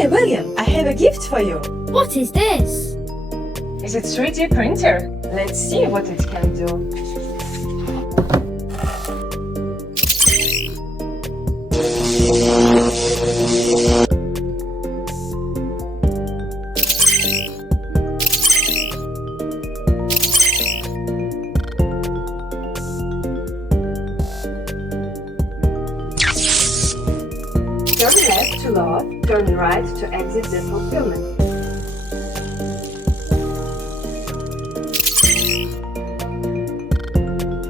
Hey, William, I have a gift for you. What is this? It's a 3D printer. Let's see what it can do. Turn left to load, turn right to exit the fulfillment.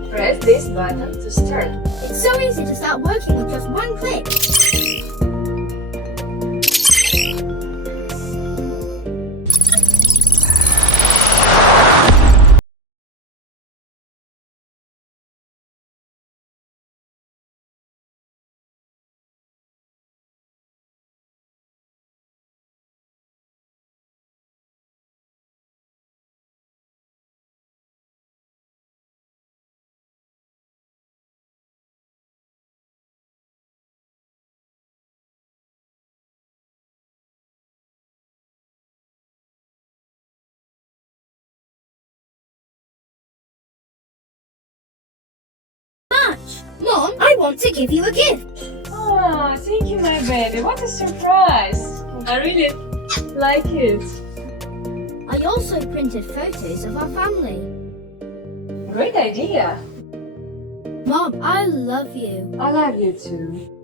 Press this button to start. It's so easy to start working with just one click. Mom, I want to give you a gift. Oh, thank you, my baby. What a surprise. I really like it. I also printed photos of our family. Great idea. Mom, I love you. I love you too.